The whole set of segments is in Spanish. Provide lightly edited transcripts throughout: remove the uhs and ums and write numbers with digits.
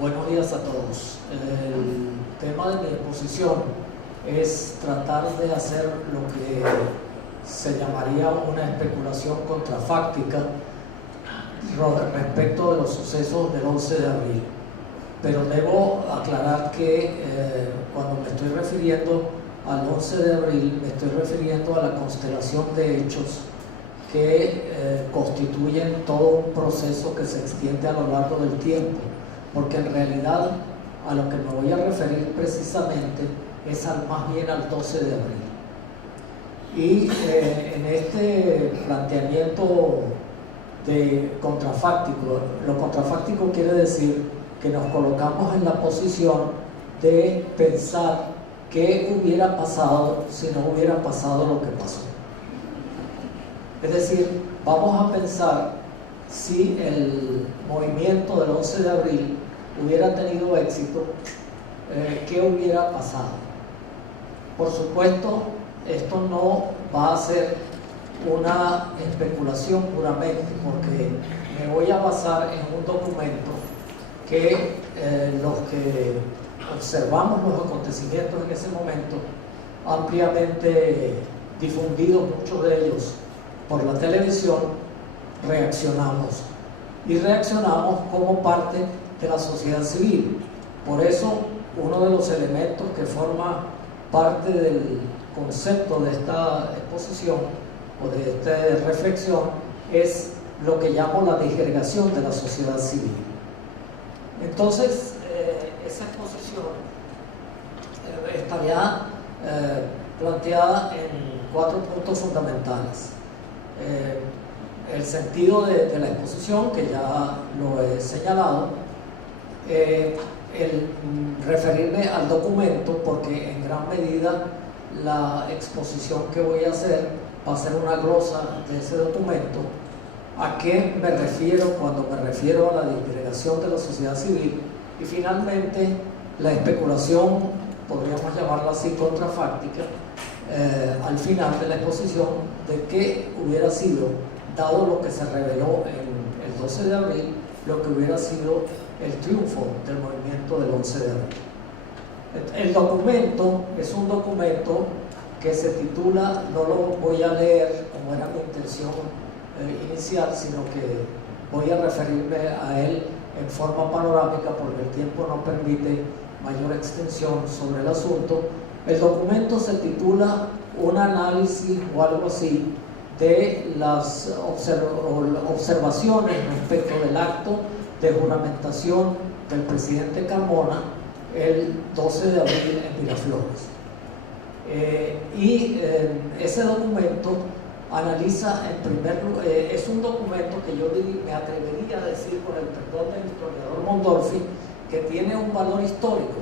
Buenos días a todos. El tema de mi exposición es tratar de hacer lo que se llamaría una especulación contrafáctica respecto de los sucesos del 11 de abril. Pero debo aclarar que cuando me estoy refiriendo al 11 de abril, me estoy refiriendo a la constelación de hechos que constituyen todo un proceso que se extiende a lo largo del tiempo, porque en realidad a lo que me voy a referir precisamente es más bien al 12 de abril. Y en este planteamiento de contrafáctico, lo contrafáctico quiere decir que nos colocamos en la posición de pensar qué hubiera pasado si no hubiera pasado lo que pasó. Es decir, vamos a pensar si el movimiento del 11 de abril hubiera tenido éxito, ¿qué hubiera pasado? Por supuesto, esto no va a ser una especulación puramente, porque me voy a basar en un documento que los que observamos los acontecimientos en ese momento, ampliamente difundidos, muchos de ellos por la televisión, reaccionamos. Y reaccionamos como parte de la sociedad civil. Por eso, uno de los elementos que forma parte del concepto de esta exposición o de esta reflexión es lo que llamo la disgregación de la sociedad civil. Entonces, esa exposición estaría planteada en 4 puntos fundamentales. El sentido de la exposición, que ya lo he señalado, el referirme al documento, porque en gran medida la exposición que voy a hacer va a ser una glosa de ese documento. ¿A qué me refiero cuando me refiero a la disgregación de la sociedad civil? Y finalmente la especulación, podríamos llamarla así, contrafáctica, al final de la exposición, de qué hubiera sido, dado lo que se reveló en el 12 de abril, lo que hubiera sido el triunfo del movimiento del 11 de abril. El documento es un documento que se titula, no lo voy a leer como era mi intención inicial, sino que voy a referirme a él en forma panorámica porque el tiempo no permite mayor extensión sobre el asunto. El documento se titula Un análisis o algo así de las observaciones respecto del acto de juramentación del presidente Carmona el 12 de abril en Miraflores. Ese documento analiza, en primer lugar, es un documento que yo me atrevería a decir, con el perdón del historiador Mondolfi, que tiene un valor histórico.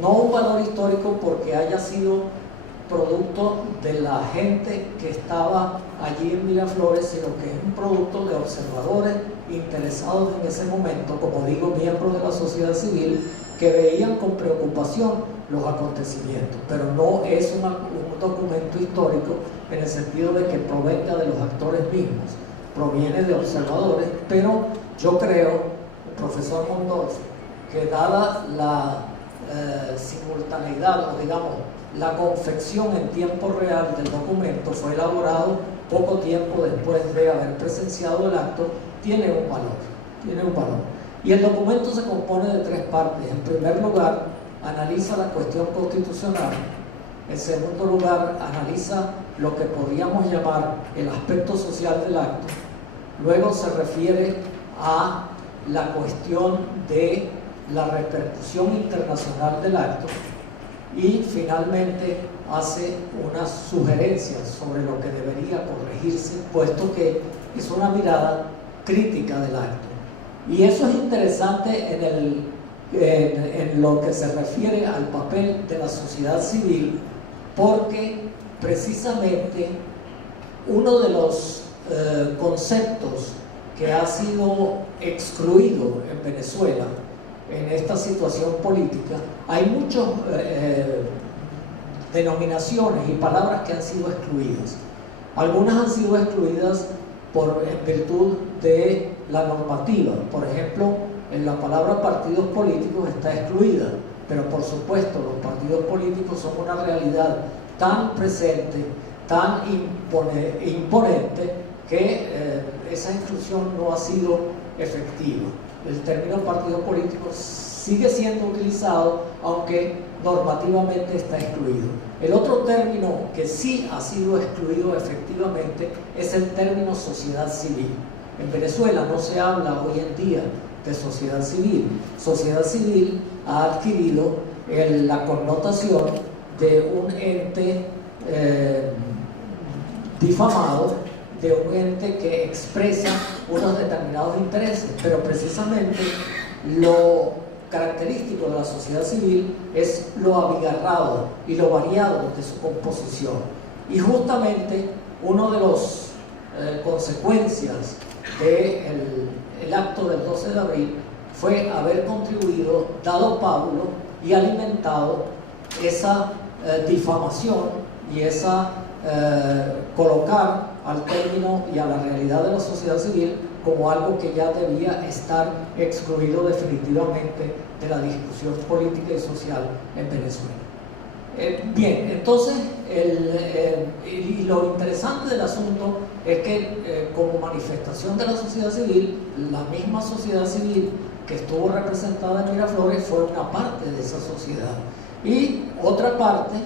No un valor histórico porque haya sido producto de la gente que estaba allí en Miraflores, sino que es un producto de observadores interesados en ese momento, como digo, miembros de la sociedad civil, que veían con preocupación los acontecimientos, pero no es un documento histórico en el sentido de que provenga de los actores mismos, proviene de observadores, pero yo creo, el profesor Mondolfi, que dada la simultaneidad, o digamos, la confección en tiempo real del documento fue elaborado poco tiempo después de haber presenciado el acto, tiene un valor. Y el documento se compone de 3 partes. En primer lugar, analiza la cuestión constitucional. En segundo lugar, analiza lo que podríamos llamar el aspecto social del acto. Luego se refiere a la cuestión de la repercusión internacional del acto. Y finalmente hace unas sugerencias sobre lo que debería corregirse, puesto que es una mirada crítica del acto. Y eso es interesante en lo que se refiere al papel de la sociedad civil, porque precisamente uno de los conceptos que ha sido excluido en Venezuela en esta situación política, hay muchas denominaciones y palabras que han sido excluidas. Algunas han sido excluidas en virtud de la normativa. Por ejemplo, la palabra partidos políticos está excluida, pero por supuesto los partidos políticos son una realidad tan presente, tan imponente, que esa inclusión no ha sido efectiva. El término partido político sigue siendo utilizado, aunque normativamente está excluido. El otro término que sí ha sido excluido efectivamente es el término sociedad civil. En Venezuela no se habla hoy en día de sociedad civil. Sociedad civil ha adquirido la connotación de un ente difamado, de un ente que expresa unos determinados intereses, pero precisamente lo característico de la sociedad civil es lo abigarrado y lo variado de su composición. Y justamente una de las consecuencias del acto del 12 de abril fue haber contribuido, dado pábulo y alimentado esa difamación y esa colocar al término y a la realidad de la sociedad civil como algo que ya debía estar excluido definitivamente de la discusión política y social en Venezuela. Bien, entonces, y lo interesante del asunto es que como manifestación de la sociedad civil, la misma sociedad civil que estuvo representada en Miraflores fue una parte de esa sociedad, y otra parte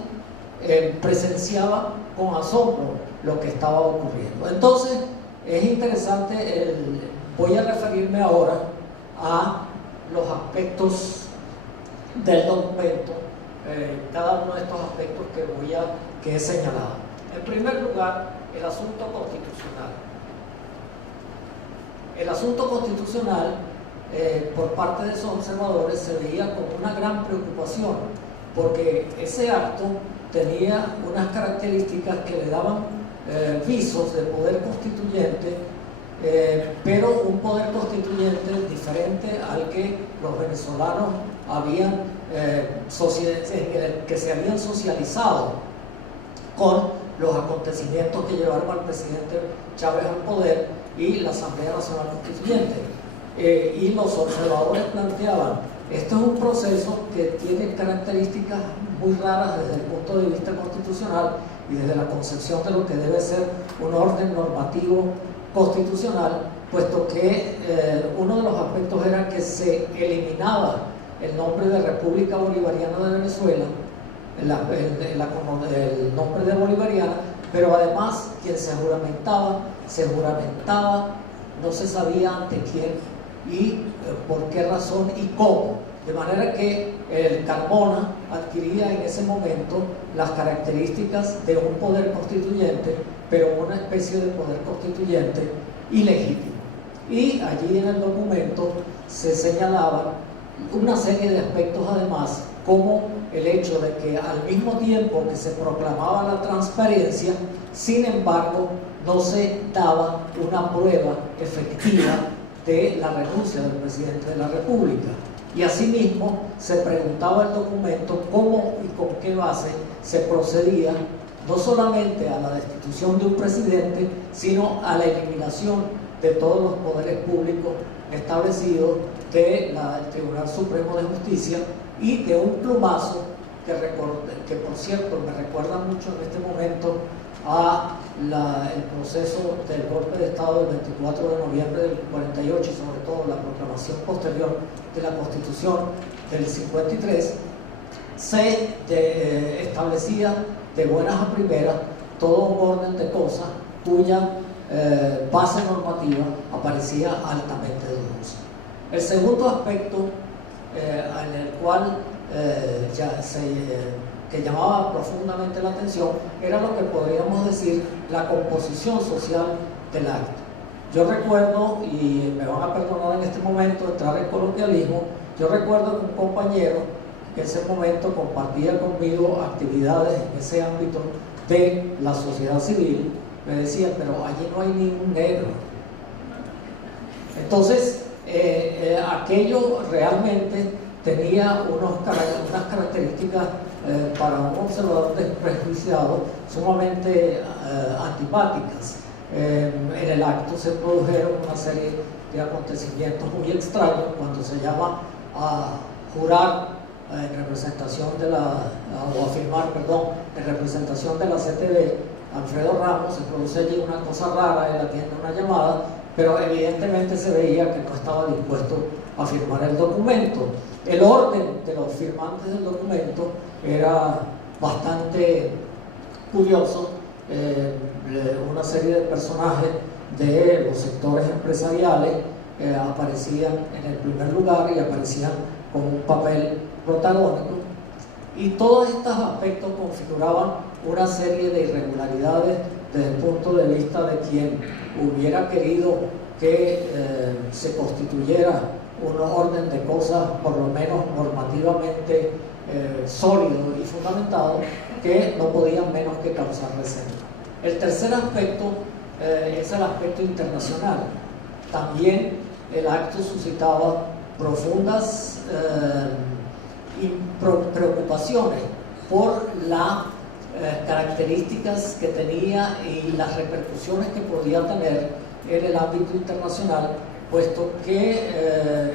presenciaba con asombro lo que estaba ocurriendo. Entonces, es interesante, voy a referirme ahora a los aspectos del documento, cada uno de estos aspectos que he señalado. En primer lugar, el asunto constitucional. El asunto constitucional, por parte de esos observadores, se veía como una gran preocupación, porque ese acto tenía unas características que le daban visos de poder constituyente, pero un poder constituyente diferente al que los venezolanos que se habían socializado con los acontecimientos que llevaron al presidente Chávez al poder y la Asamblea Nacional Constituyente. Y los observadores planteaban: esto es un proceso que tiene características muy raras desde el punto de vista constitucional y desde la concepción de lo que debe ser un orden normativo constitucional, puesto que uno de los aspectos era que se eliminaba el nombre de República Bolivariana de Venezuela, el nombre de Bolivariana, pero además quien se juramentaba, no se sabía ante quién y por qué razón y cómo. De manera que el Carmona adquiría en ese momento las características de un poder constituyente, pero una especie de poder constituyente ilegítimo. Y allí en el documento se señalaban una serie de aspectos, además, como el hecho de que al mismo tiempo que se proclamaba la transparencia, sin embargo, no se daba una prueba efectiva de la renuncia del presidente de la República. Y asimismo se preguntaba el documento cómo y con qué base se procedía no solamente a la destitución de un presidente, sino a la eliminación de todos los poderes públicos establecidos del Tribunal Supremo de Justicia, y de un plumazo que por cierto me recuerda mucho en este momento el proceso del golpe de Estado del 24 de noviembre del 48 y sobre todo la proclamación posterior de la Constitución del 53, se establecía de buenas a primeras todo un orden de cosas cuya base normativa aparecía altamente dudosa. El segundo aspecto en el cual que llamaba profundamente la atención era lo que podríamos decir la composición social del acto. Yo recuerdo, y me van a perdonar en este momento entrar en coloquialismo, yo recuerdo que un compañero que en ese momento compartía conmigo actividades en ese ámbito de la sociedad civil, me decía: pero allí no hay ningún negro. Entonces, aquello realmente tenía unas características para un observador desprejuiciado sumamente antipáticas. En el acto se produjeron una serie de acontecimientos muy extraños cuando se llama a jurar en representación de o afirmar, perdón, en representación de la CTV, Alfredo Ramos. Se produce allí una cosa rara, él atiende una llamada, pero evidentemente se veía que no estaba dispuesto a firmar el documento. El orden de los firmantes del documento era bastante curioso. Una serie de personajes de los sectores empresariales aparecían en el primer lugar y aparecían con un papel protagónico, y todos estos aspectos configuraban una serie de irregularidades desde el punto de vista de quien hubiera querido que se constituyera un orden de cosas por lo menos normativamente sólido y fundamentado, que no podían menos que causar reserva. El tercer aspecto es el aspecto internacional. También el acto suscitaba profundas preocupaciones por las características que tenía y las repercusiones que podía tener en el ámbito internacional, puesto que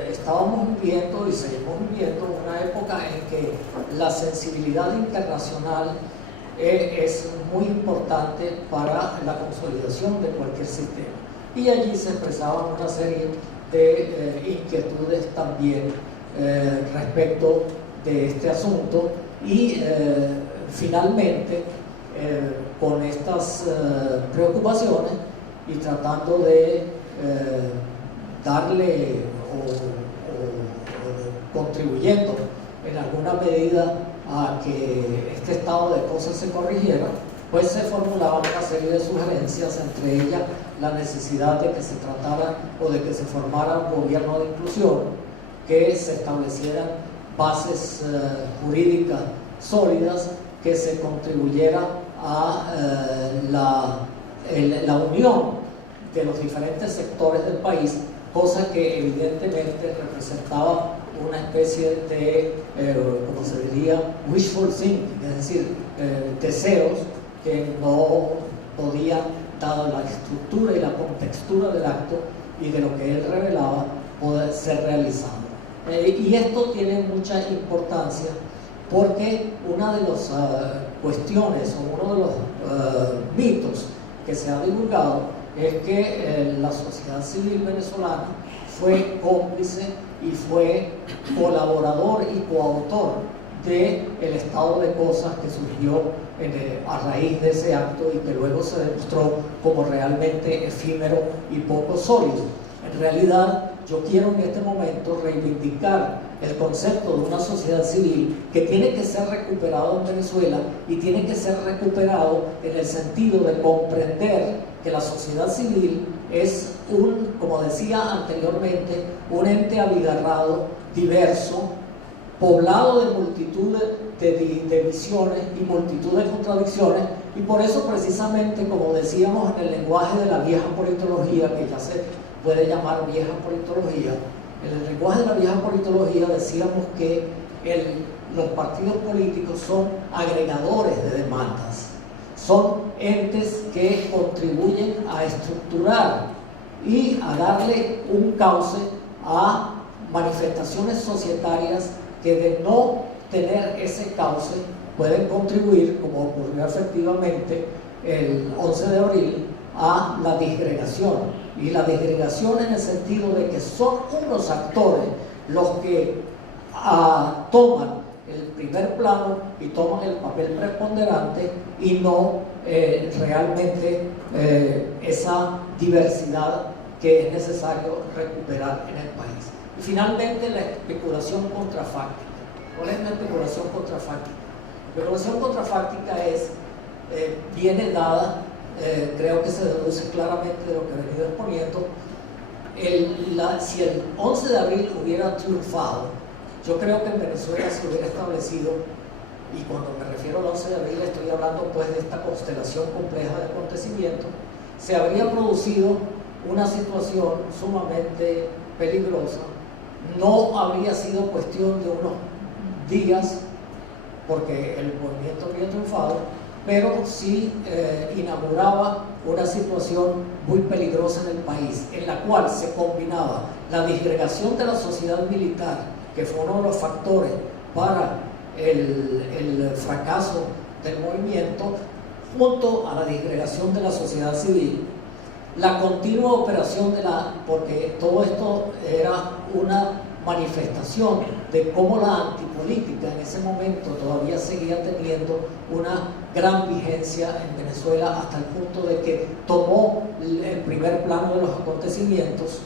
estábamos viviendo y seguimos viviendo una época en que la sensibilidad internacional es muy importante para la consolidación de cualquier sistema. Y allí se expresaban una serie de inquietudes también respecto de este asunto, y finalmente con estas preocupaciones y tratando de darle o contribuyendo en alguna medida a que este estado de cosas se corrigiera, pues se formulaban una serie de sugerencias, entre ellas la necesidad de que se tratara o de que se formara un gobierno de inclusión, que se establecieran bases jurídicas sólidas, que se contribuyera a la unión de los diferentes sectores del país, cosa que evidentemente representaba una especie de, como se diría, wishful thinking, es decir, deseos que no podían, dada la estructura y la contextura del acto y de lo que él revelaba, poder ser realizado. Y esto tiene mucha importancia porque una de las cuestiones o uno de los mitos que se ha divulgado es que la sociedad civil venezolana fue cómplice y fue colaborador y coautor del estado de cosas que surgió a raíz de ese acto y que luego se demostró como realmente efímero y poco sólido. En realidad, yo quiero en este momento reivindicar el concepto de una sociedad civil que tiene que ser recuperado en Venezuela, y tiene que ser recuperado en el sentido de comprender que la sociedad civil es como decía anteriormente, un ente abigarrado, diverso, poblado de multitud de visiones y multitud de contradicciones, y por eso precisamente, como decíamos en el lenguaje de la vieja politología, que ya se puede llamar vieja politología, en el lenguaje de la vieja politología decíamos que los partidos políticos son agregadores de demandas, son entes que contribuyen a estructurar y a darle un cauce a manifestaciones societarias que, de no tener ese cauce, pueden contribuir, como ocurrió efectivamente el 11 de abril, a la disgregación. Y la disgregación en el sentido de que son unos actores los que toman el primer plano y toman el papel preponderante, y no realmente esa diversidad que es necesario recuperar en el país. Y finalmente, la especulación contrafáctica. ¿Cuál es la especulación contrafáctica? La especulación contrafáctica viene dada, creo que se deduce claramente de lo que he venido exponiendo. Si el 11 de abril hubiera triunfado, yo creo que en Venezuela se hubiera establecido, y cuando me refiero al 11 de abril estoy hablando pues de esta constelación compleja de acontecimientos, se habría producido una situación sumamente peligrosa. No habría sido cuestión de unos días, porque el movimiento habría triunfado, pero sí inauguraba una situación muy peligrosa en el país, en la cual se combinaba la disgregación de la sociedad militar, que fue uno de los factores para el fracaso del movimiento, junto a la disgregación de la sociedad civil, la continua operación porque todo esto era una manifestación de cómo la antipolítica en ese momento todavía seguía teniendo una gran vigencia en Venezuela, hasta el punto de que tomó el primer plano de los acontecimientos.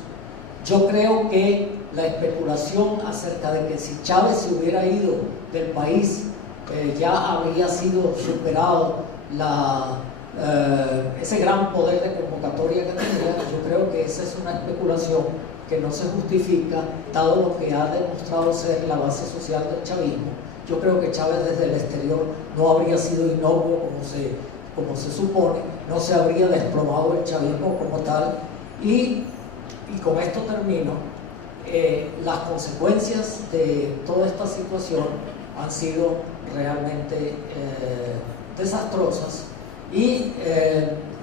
Yo creo que la especulación acerca de que si Chávez se hubiera ido del país ya habría sido superado ese gran poder de convocatoria que tenía, yo creo que esa es una especulación que no se justifica, dado lo que ha demostrado ser la base social del chavismo. Yo creo que Chávez desde el exterior no habría sido inocuo como se supone, no se habría desplomado el chavismo como tal, y con esto termino. Las consecuencias de toda esta situación han sido realmente desastrosas, y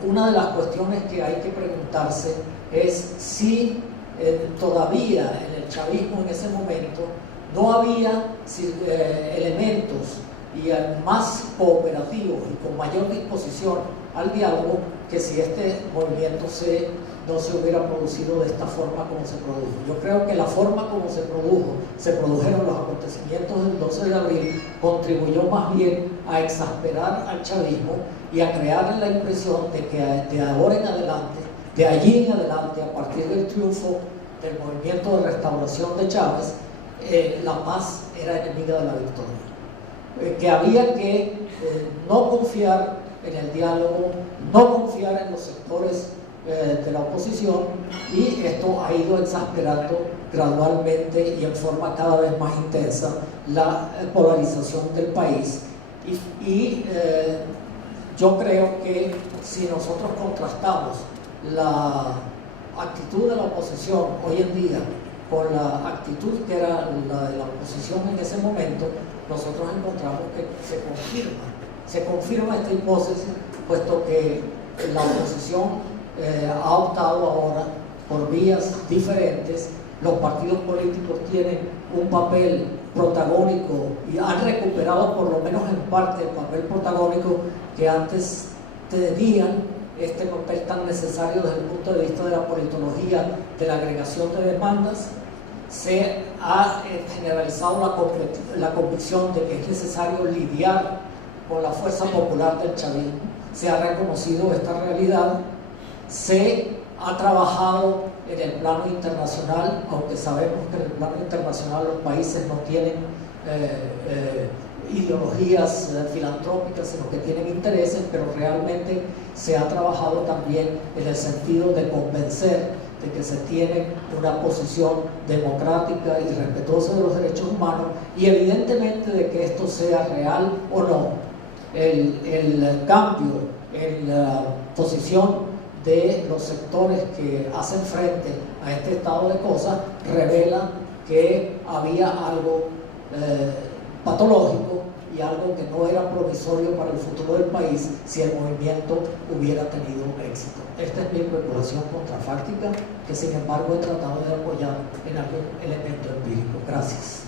una de las cuestiones que hay que preguntarse es si todavía en el chavismo en ese momento no había elementos más cooperativos y con mayor disposición al diálogo, que si este movimiento no se hubiera producido de esta forma como se produjo. Yo creo que la forma como se produjeron los acontecimientos del 12 de abril, contribuyó más bien a exasperar al chavismo y a crearle la impresión de que de ahora en adelante, de allí en adelante, a partir del triunfo del movimiento de restauración de Chávez, la paz era enemiga de la victoria. Que había que no confiar en el diálogo, no confiar en los sectores de la oposición, y esto ha ido exasperando gradualmente y en forma cada vez más intensa la polarización del país. Yo creo que si nosotros contrastamos la actitud de la oposición hoy en día con la actitud que era la de la oposición en ese momento, nosotros encontramos que se confirma esta hipótesis, puesto que la oposición ha optado ahora por vías diferentes. Los partidos políticos tienen un papel protagónico y han recuperado, por lo menos en parte, el papel protagónico que antes tenían, este papel tan necesario desde el punto de vista de la politología, de la agregación de demandas. Se ha generalizado la convicción de que es necesario lidiar con la fuerza popular del chavismo. Se ha reconocido esta realidad, se ha trabajado en el plano internacional, aunque sabemos que en el plano internacional los países no tienen ideologías filantrópicas, sino que tienen intereses, pero realmente se ha trabajado también en el sentido de convencer de que se tiene una posición democrática y respetuosa de los derechos humanos, y evidentemente de que esto sea real o no. El cambio en la posición de los sectores que hacen frente a este estado de cosas revela que había algo patológico y algo que no era provisorio para el futuro del país si el movimiento hubiera tenido éxito. Esta es mi especulación contrafáctica, que sin embargo he tratado de apoyar en algún elemento empírico. Gracias.